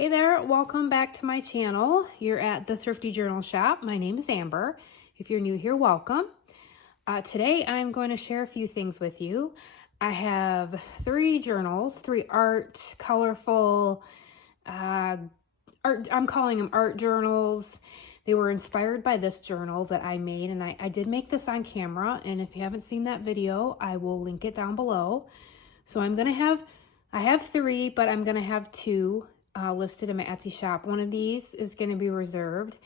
Hey there, welcome back to my channel. You're at the Thrifty Journal Shop. My name is Amber. If you're new here, welcome. Today I'm going to share a few things with you. I have three journals, three art, colorful, art. I'm calling them art journals. They were inspired by this journal that I made, and I did make this on camera, and if you haven't seen that video, I will link it down below. So I have three, but I'm gonna have two listed in my Etsy shop. One of these is gonna be reserved.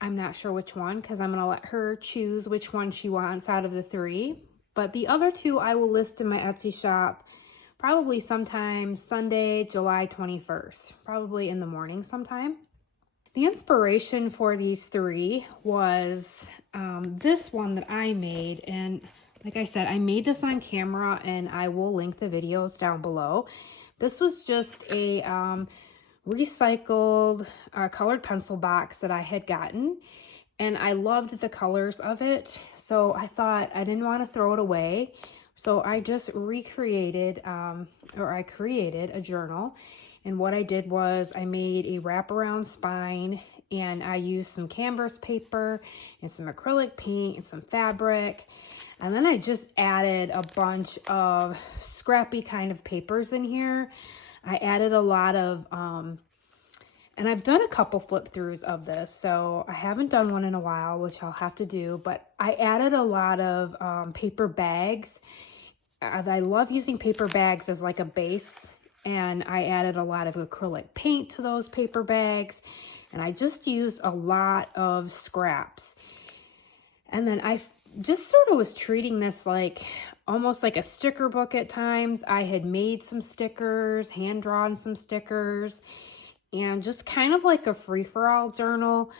I'm not sure which one because I'm gonna let her choose which one she wants out of the three. But the other two I will list in my Etsy shop probably sometime Sunday, July 21st, probably in the morning sometime. The inspiration for these three was this one that I made, and like I said, I made this on camera and I will link the videos down below. This was just a recycled colored pencil box that I had gotten, and I loved the colors of it. So I thought I didn't want to throw it away. So I just recreated, I created a journal. And what I did was I made a wraparound spine, and I used some canvas paper and some acrylic paint and some fabric. And then I just added a bunch of scrappy kind of papers in here. I added a lot of, and I've done a couple flip throughs of this, so I haven't done one in a while, which I'll have to do, but I added a lot of paper bags. I love using paper bags as like a base, and I added a lot of acrylic paint to those paper bags, and I just used a lot of scraps. And then I just sort of was treating this like almost like a sticker book at times. I had made some stickers, hand drawn some stickers, and just kind of like a free-for-all journal,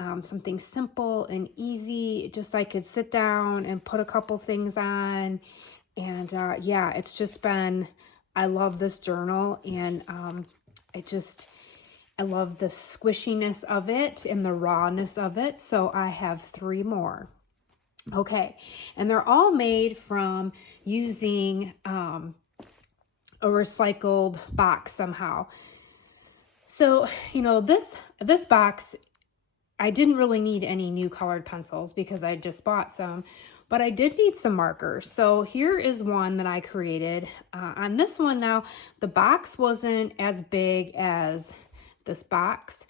something simple and easy, just I could sit down and put a couple things on. And yeah, it's just been, I love this journal, and I love the squishiness of it and the rawness of it. So I have three more. Okay, and they're all made from using a recycled box somehow. So, you know, this box, I didn't really need any new colored pencils because I just bought some, but I did need some markers. So here is one that I created. On this one now, the box wasn't as big as this box,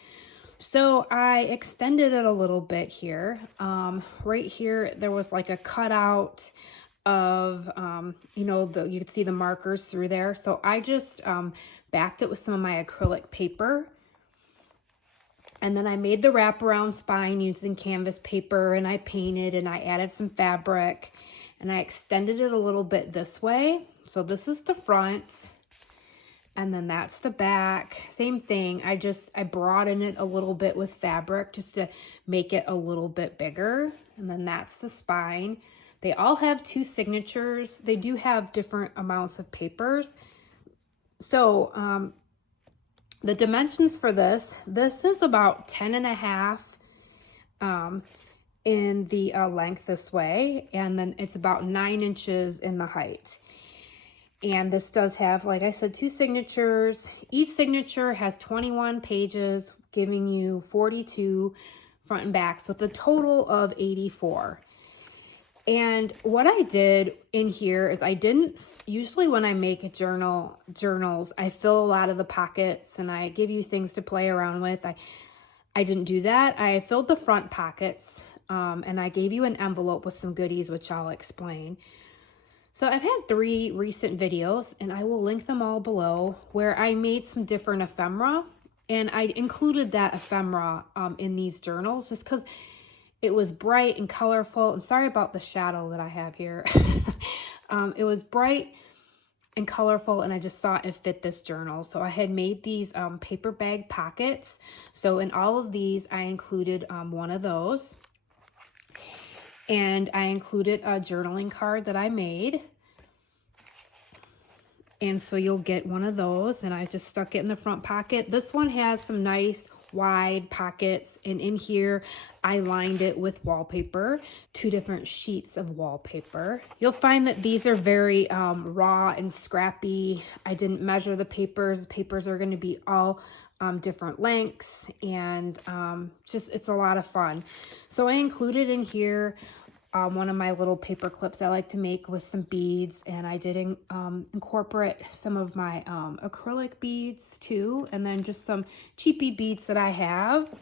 so I extended it a little bit here. Right here, there was like a cutout of, you know, you could see the markers through there. So I just backed it with some of my acrylic paper. And then I made the wraparound spine using canvas paper, and I painted and I added some fabric, and I extended it a little bit this way. So this is the front, and then that's the back. Same thing. I broadened it a little bit with fabric just to make it a little bit bigger. And then that's the spine. They all have two signatures. They do have different amounts of papers. So the dimensions for this is about 10.5 in the length this way, and then it's about 9 inches in the height. And this does have, like I said, two signatures. Each signature has 21 pages, giving you 42 front and backs with a total of 84. And what I did in here is usually when I make journals, I fill a lot of the pockets and I give you things to play around with. I didn't do that. I filled the front pockets, and I gave you an envelope with some goodies, which I'll explain. So I've had 3 recent videos, and I will link them all below, where I made some different ephemera, and I included that ephemera in these journals just because it was bright and colorful. And sorry about the shadow that I have here. It was bright and colorful, and I just thought it fit this journal. So I had made these paper bag pockets. So in all of these, I included one of those. And I included a journaling card that I made. And so you'll get one of those, and I just stuck it in the front pocket. This one has some nice wide pockets, and in here I lined it with wallpaper, 2 different sheets of wallpaper. You'll find that these are very raw and scrappy. I didn't measure the papers. The papers are going to be all different lengths, and just it's a lot of fun. So I included in here one of my little paper clips I like to make with some beads, and I did incorporate some of my acrylic beads too, and then just some cheapy beads that I have.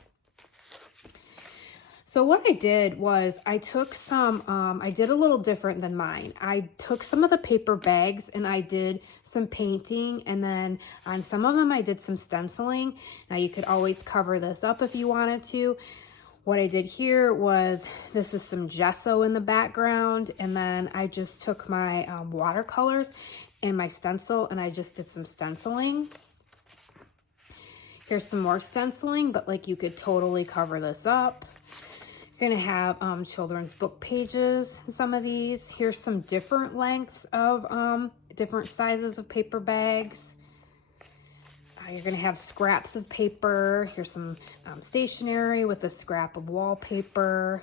So what I did was I took some, I did a little different than mine. I took some of the paper bags and I did some painting, and then on some of them I did some stenciling. Now you could always cover this up if you wanted to. What I did here was, this is some gesso in the background, and then I just took my watercolors and my stencil and I just did some stenciling. Here's some more stenciling, but like you could totally cover this up. You're gonna have children's book pages in some of these. Here's some different lengths of different sizes of paper bags. You're gonna have scraps of paper. Here's some stationery with a scrap of wallpaper.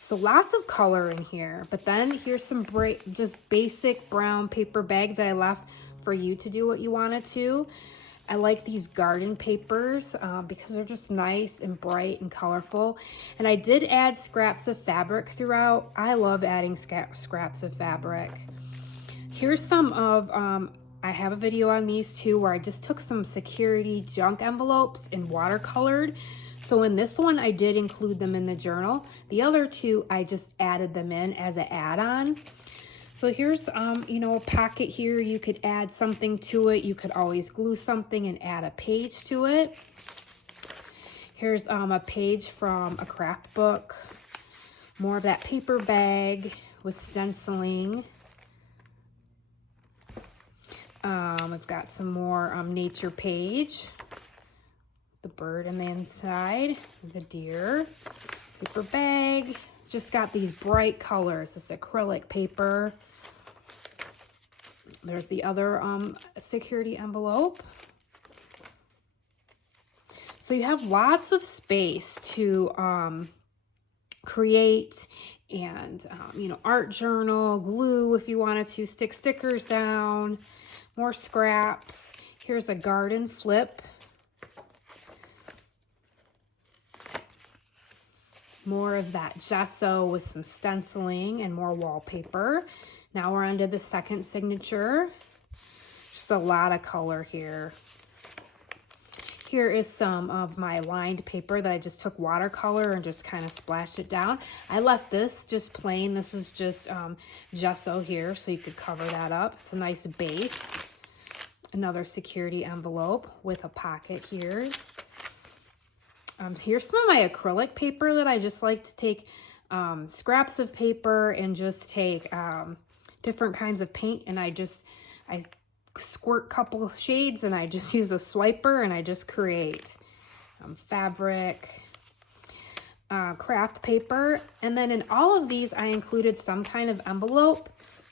So lots of color in here. But then here's some just basic brown paper bag that I left for you to do what you wanted to. I like these garden papers because they're just nice and bright and colorful. And I did add scraps of fabric throughout. I love adding scraps of fabric. Here's some of, I have a video on these too where I just took some security junk envelopes and watercolored. So in this one, I did include them in the journal. The other two, I just added them in as an add-on. So here's, you know, a pocket here. You could add something to it. You could always glue something and add a page to it. Here's a page from a craft book. More of that paper bag with stenciling. I've got some more nature page. The bird on the inside, the deer, paper bag. Just got these bright colors. This acrylic paper. There's the other security envelope. So you have lots of space to create, and you know, art journal, glue if you wanted to, stick stickers down, more scraps. Here's a garden flip. More of that gesso with some stenciling and more wallpaper. Now we're on to the second signature. Just a lot of color here. Here is some of my lined paper that I just took watercolor and just kind of splashed it down. I left this just plain. This is just gesso here, so you could cover that up. It's a nice base. Another security envelope with a pocket here. Here's some of my acrylic paper that I just like to take scraps of paper and just take different kinds of paint, and I squirt a couple of shades and I just use a swiper and I just create fabric, craft paper. And then in all of these I included some kind of envelope,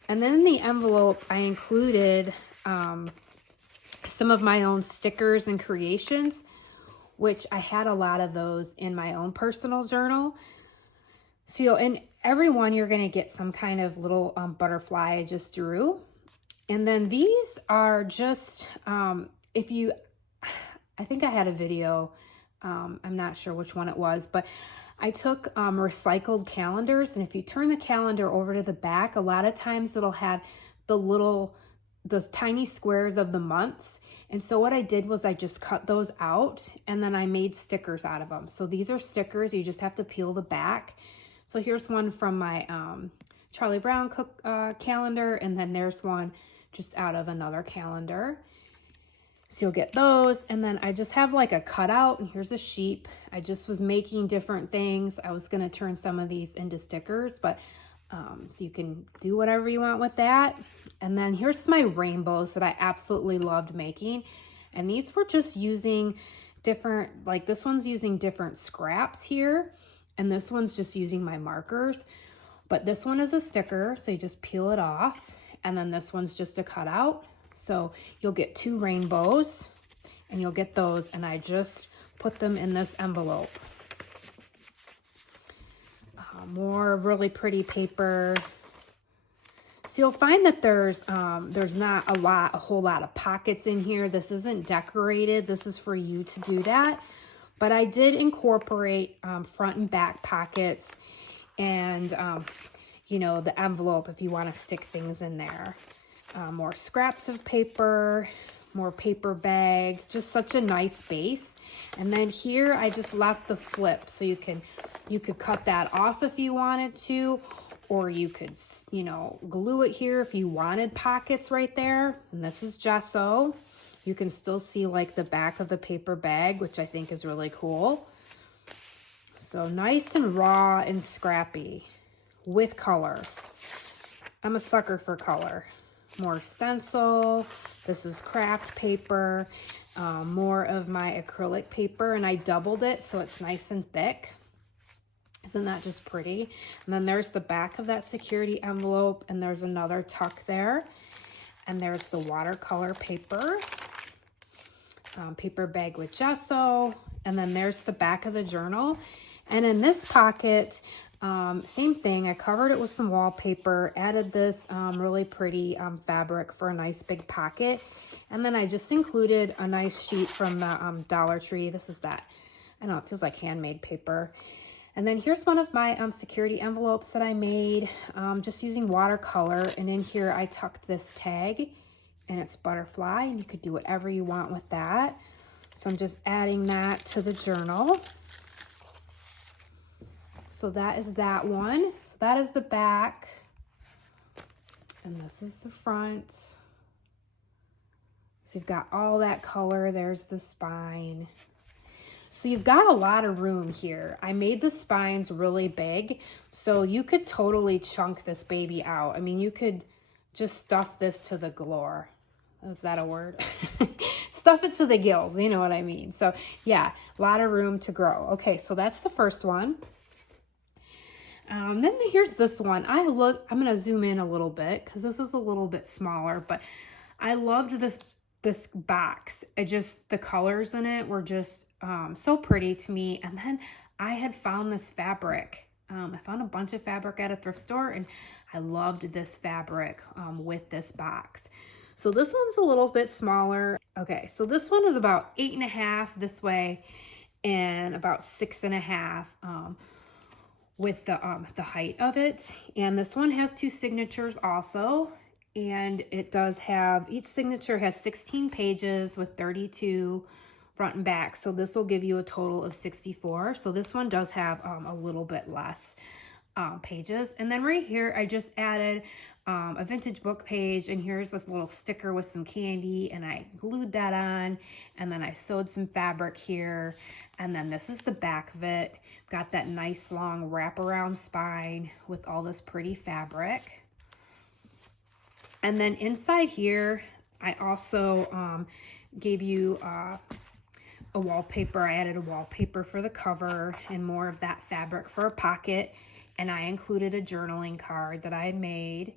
and then in the envelope I included some of my own stickers and creations, which I had a lot of those in my own personal journal. So in every one, you're going to get some kind of little butterfly I just drew. And then these are just, I think I had a video, I'm not sure which one it was, but I took recycled calendars, and if you turn the calendar over to the back, a lot of times it'll have those tiny squares of the months. And so what I did was I just cut those out, and then I made stickers out of them. So these are stickers. You just have to peel the back. So here's one from my Charlie Brown calendar, and then there's one just out of another calendar. So you'll get those, and then I just have like a cutout, and here's a sheep. I just was making different things. I was gonna turn some of these into stickers, but so you can do whatever you want with that. And then here's my rainbows that I absolutely loved making. And these were just using different, like this one's using different scraps here, and this one's just using my markers. But this one is a sticker, so you just peel it off. And then this one's just a cutout. So you'll get 2 rainbows, and you'll get those. And I just put them in this envelope. More really pretty paper. So you'll find that there's not a whole lot of pockets in here. This isn't decorated. This is for you to do that. But I did incorporate front and back pockets and, you know, the envelope if you want to stick things in there. More scraps of paper, more paper bag, just such a nice base. And then here I just left the flip, so you could cut that off if you wanted to, or you could, you know, glue it here if you wanted pockets right there. And this is gesso. You can still see like the back of the paper bag, which I think is really cool. So nice and raw and scrappy with color. I'm a sucker for color. More stencil. This is craft paper. More of my acrylic paper, and I doubled it so it's nice and thick. Isn't that just pretty? And then there's the back of that security envelope, and there's another tuck there. And there's the watercolor paper. Paper bag with gesso. And then there's the back of the journal. And in this pocket, same thing. I covered it with some wallpaper, added this really pretty fabric for a nice big pocket. And then I just included a nice sheet from the Dollar Tree. This is that, I don't know, it feels like handmade paper. And then here's one of my security envelopes that I made just using watercolor. And in here I tucked this tag, and it's butterfly, and you could do whatever you want with that. So I'm just adding that to the journal. So that is that one. So that is the back. And this is the front. So you've got all that color. There's the spine. So you've got a lot of room here. I made the spines really big, so you could totally chunk this baby out. I mean, you could just stuff this to the galore. Is that a word? Stuff it to the gills, you know what I mean? So yeah, a lot of room to grow. Okay, so that's the first one. Then here's this one. I'm going to zoom in a little bit because this is a little bit smaller, but I loved this box. The colors in it were just so pretty to me. And then I had found this fabric. I found a bunch of fabric at a thrift store, and I loved this fabric with this box. So this one's a little bit smaller. Okay, so this one is about 8.5 this way and about 6.5 with the height of it. And this one has 2 signatures also. And it does have, each signature has 16 pages with 32 front and back. So this will give you a total of 64. So this one does have a little bit less pages. And then right here, I just added a vintage book page, and here's this little sticker with some candy, and I glued that on, and then I sewed some fabric here, and then this is the back of it. Got that nice long wraparound spine with all this pretty fabric. And then inside here, I also gave you a wallpaper. I added a wallpaper for the cover and more of that fabric for a pocket. And I included a journaling card that I had made.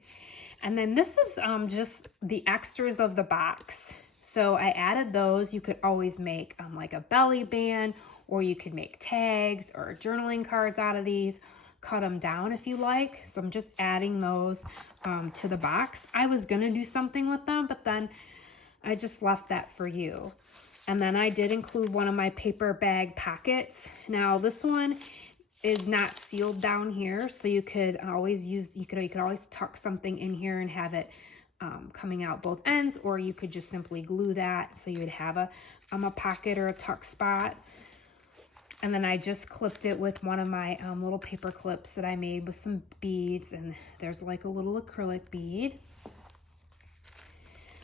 And then this is just the extras of the box. So I added those. You could always make like a belly band, or you could make tags or journaling cards out of these. Cut them down if you like. So I'm just adding those to the box. I was gonna do something with them, but then I just left that for you. And then I did include one of my paper bag pockets. Now this one is not sealed down here, so you could always tuck something in here and have it coming out both ends, or you could just simply glue that so you would have a pocket or a tuck spot. And then I just clipped it with one of my little paper clips that I made with some beads, and there's like a little acrylic bead.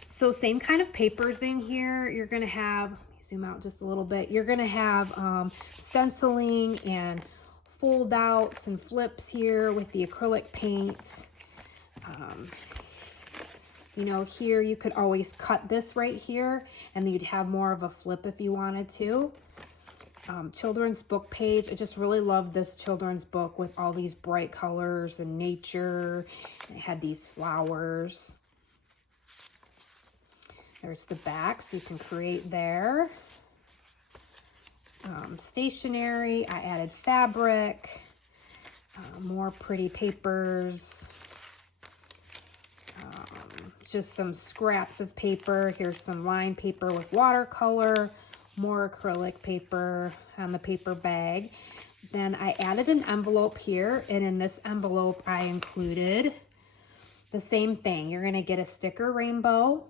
So same kind of papers in here. You're gonna have, let me zoom out just a little bit. You're gonna have stenciling and fold outs and flips here with the acrylic paint. You know, here you could always cut this right here, and then you'd have more of a flip if you wanted to. Children's book page. I just really love this children's book with all these bright colors and nature. And it had these flowers. There's the back, so you can create there. stationery. I added fabric, more pretty papers, just some scraps of paper. Here's some lined paper with watercolor, more acrylic paper on the paper bag. Then I added an envelope here, and in this envelope I included the same thing. You're gonna get a sticker rainbow,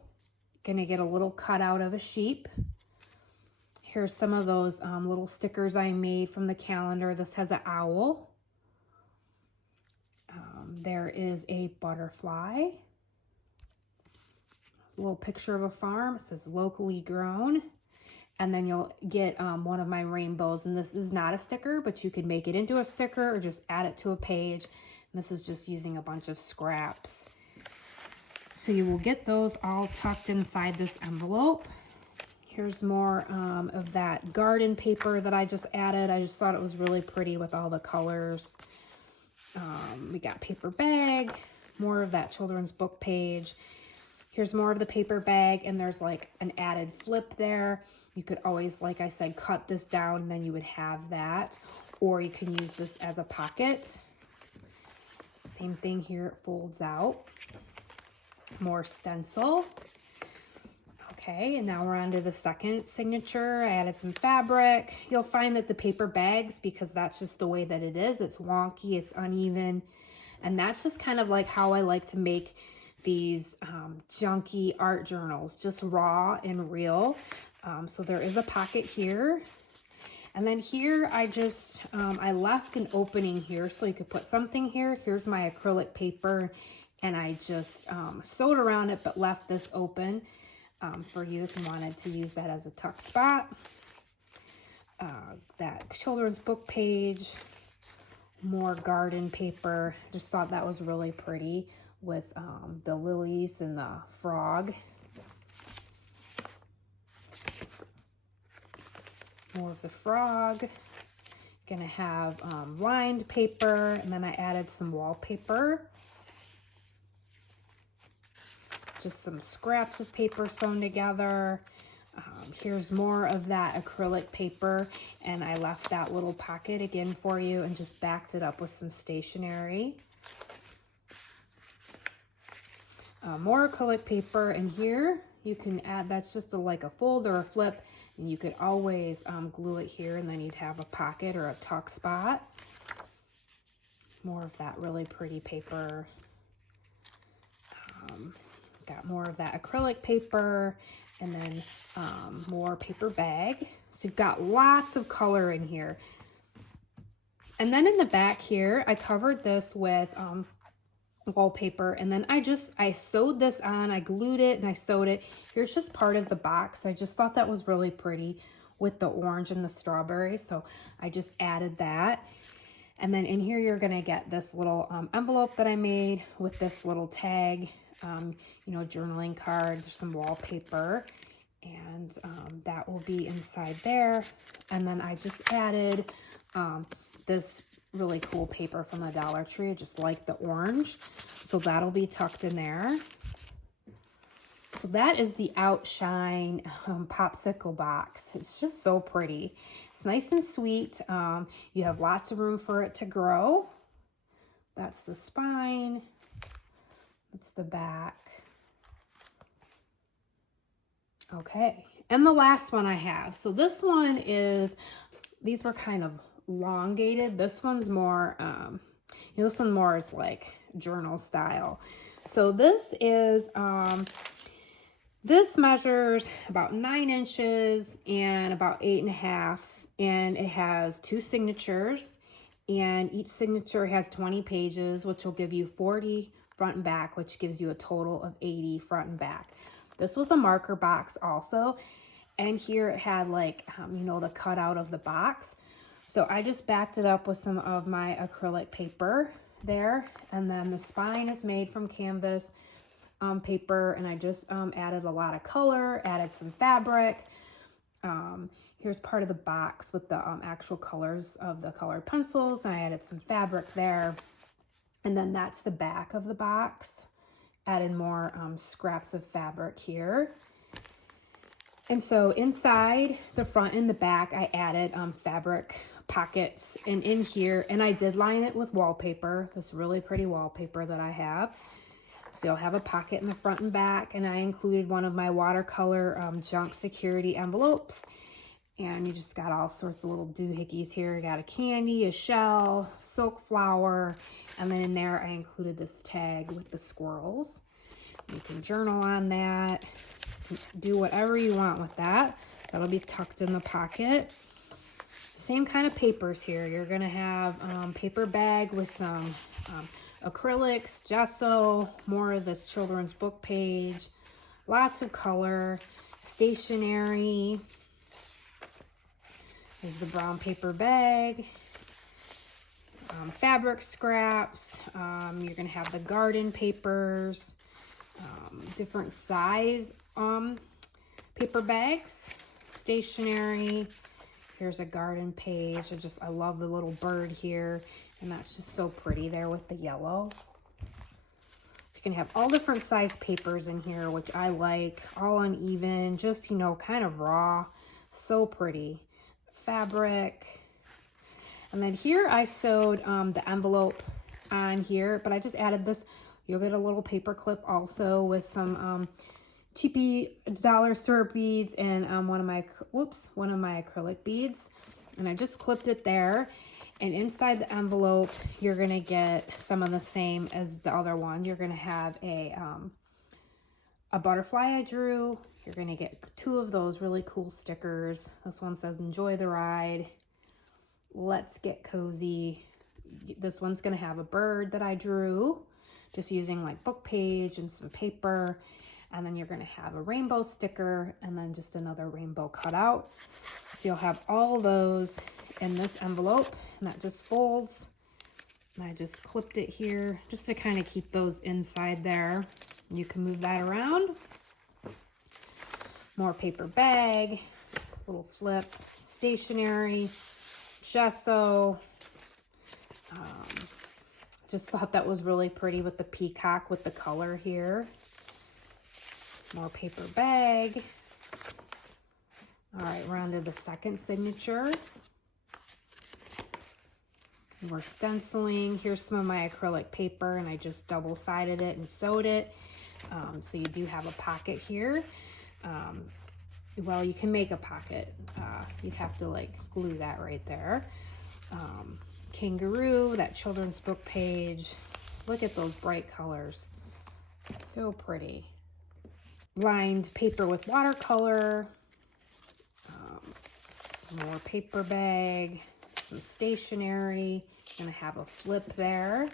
gonna get a little cutout of a sheep. Here's some of those little stickers I made from the calendar. This has an owl. There is a butterfly. There's a little picture of a farm. It says locally grown. And then you'll get one of my rainbows. And this is not a sticker, but you can make it into a sticker or just add it to a page. And this is just using a bunch of scraps. So you will get those all tucked inside this envelope. Here's more of that garden paper that I just added. I just thought it was really pretty with all the colors. We got paper bag, more of that children's book page. Here's more of the paper bag, and there's like an added flip there. You could always, like I said, cut this down and then you would have that. Or you can use this as a pocket. Same thing here, it folds out. More stencil. Okay, and now we're on to the second signature. I added some fabric. You'll find that the paper bags, because that's just the way that it is, it's wonky, it's uneven. And that's just kind of like how I like to make these junky art journals, just raw and real. So there is a pocket here. And then here I just, I left an opening here so you could put something here. Here's my acrylic paper, and I just sewed around it but left this open. For you if you wanted to use that as a tuck spot. That children's book page, more garden paper. Just thought that was really pretty with the lilies and the frog. More of the frog. Gonna have lined paper, and then I added some wallpaper. Just some scraps of paper sewn together. Here's more of that acrylic paper, and I left that little pocket again for you and just backed it up with some stationery. More acrylic paper, and here you can add, that's just like a fold or a flip, and you could always glue it here, and then you'd have a pocket or a tuck spot. More of that really pretty paper. Got more of that acrylic paper, and then more paper bag. So you've got lots of color in here. And then in the back here, I covered this with wallpaper, and then I sewed this on. I glued it and I sewed it. Here's just part of the box. I just thought that was really pretty with the orange and the strawberry, so I just added that. And then in here, you're gonna get this little envelope that I made with this little tag. You know, journaling card, some wallpaper, and that will be inside there. And then I just added this really cool paper from the Dollar Tree, just like the orange. So that'll be tucked in there. So that is the Outshine popsicle box. It's just so pretty. It's nice and sweet. You have lots of room for it to grow. That's the spine. That's the back. Okay, and the last one I have. So this one is, these were kind of elongated. This one's more, you know, this one more is like journal style. So this is, this measures about 9 inches and about 8.5, and it has 2 signatures, and each signature has 20 pages, which will give you 40 front and back, which gives you a total of 80 front and back. This was a marker box also, and here it had like, you know, the cutout of the box. So I just backed it up with some of my acrylic paper there, and then the spine is made from canvas paper, and I just added a lot of color, added some fabric. Here's part of the box with the actual colors of the colored pencils, and I added some fabric there. And then that's the back of the box. Added more scraps of fabric here. And so inside the front and the back, I added fabric pockets, and in here, and I did line it with wallpaper, this really pretty wallpaper that I have. So you'll have a pocket in the front and back, and I included one of my watercolor junk security envelopes. And you just got all sorts of little doohickeys here. You got a candy, a shell, silk flower, and then in there I included this tag with the squirrels. You can journal on that, do whatever you want with that. That'll be tucked in the pocket. Same kind of papers here. You're gonna have paper bag with some acrylics, gesso, more of this children's book page, lots of color, stationery. There's the brown paper bag, fabric scraps. You're gonna have the garden papers, different size paper bags, stationery. Here's a garden page. I love the little bird here, and that's just so pretty there with the yellow. So you can have all different size papers in here, which I like, all uneven, just, you know, kind of raw, so pretty. Fabric. And then here I sewed the envelope on here, but I just added this. You'll get a little paper clip also with some cheapy dollar store beads and one of my acrylic beads, and I just clipped it there. And inside the envelope, you're gonna get some of the same as the other one. You're gonna have a butterfly I drew. You're gonna get 2 of those really cool stickers. This one says "Enjoy the ride," "Let's get cozy." This one's gonna have a bird that I drew, just using like book page and some paper. And then you're gonna have a rainbow sticker and then just another rainbow cutout. So you'll have all those in this envelope, and that just folds. And I just clipped it here just to kind of keep those inside there. You can move that around. More paper bag, little flip, stationery, gesso. Just thought that was really pretty with the peacock with the color here. More paper bag. All right, we're on to the second signature. More stenciling. Here's some of my acrylic paper, and I just double-sided it and sewed it. So you do have a pocket here. Well, you can make a pocket. You'd have to like glue that right there. Kangaroo, that children's book page. Look at those bright colors. So pretty. Lined paper with watercolor. More paper bag. Some stationery. Gonna have a flip there.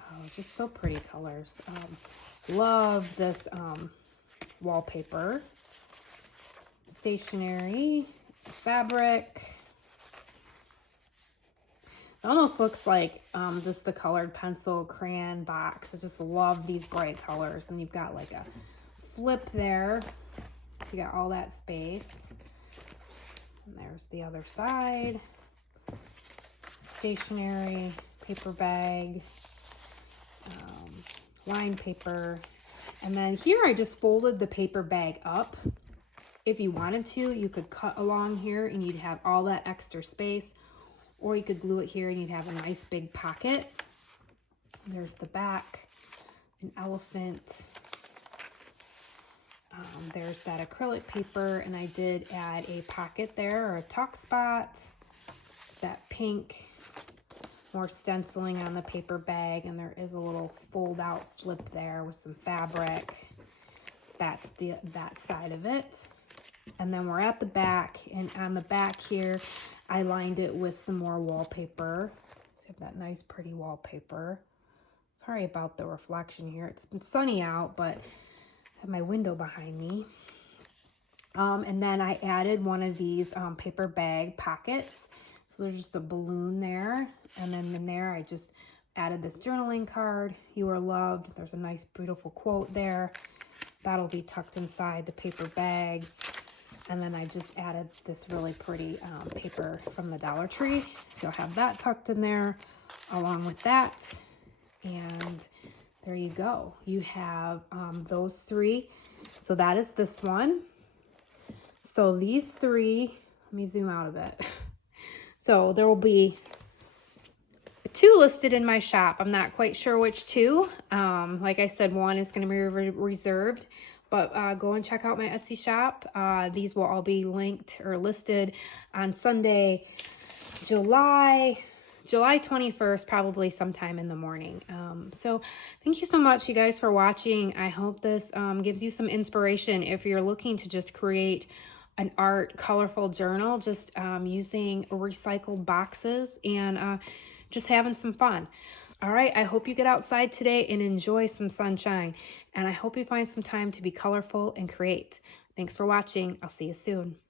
Oh, just so pretty colors. Love this wallpaper. Stationery, some fabric. It almost looks like just a colored pencil crayon box. I just love these bright colors. And you've got like a flip there. So you got all that space. And there's the other side. Stationery, paper bag. Lined paper. And then here I just folded the paper bag up. If you wanted to, you could cut along here and you'd have all that extra space, or you could glue it here and you'd have a nice big pocket. There's the back, an elephant. There's that acrylic paper, and I did add a pocket there, or a tuck spot. That pink. More stenciling on the paper bag, and there is a little fold out flip there with some fabric. That's that side of it. And then we're at the back, and on the back here, I lined it with some more wallpaper. So I have that nice pretty wallpaper. Sorry about the reflection here. It's been sunny out, but I have my window behind me. And then I added one of these paper bag pockets. So there's just a balloon there. And then in there, I just added this journaling card. You are loved. There's a nice, beautiful quote there. That'll be tucked inside the paper bag. And then I just added this really pretty paper from the Dollar Tree. So you'll have that tucked in there along with that. And there you go. You have those three. So that is this one. So these three, let me zoom out a bit. So there will be two listed in my shop. I'm not quite sure which two. Like I said, one is going to be reserved, but go and check out my Etsy shop. These will all be linked or listed on Sunday, July 21st, probably sometime in the morning. So thank you so much, you guys, for watching. I hope this gives you some inspiration if you're looking to just create an art colorful journal, just using recycled boxes and just having some fun. All right, I hope you get outside today and enjoy some sunshine. And I hope you find some time to be colorful and create. Thanks for watching. I'll see you soon.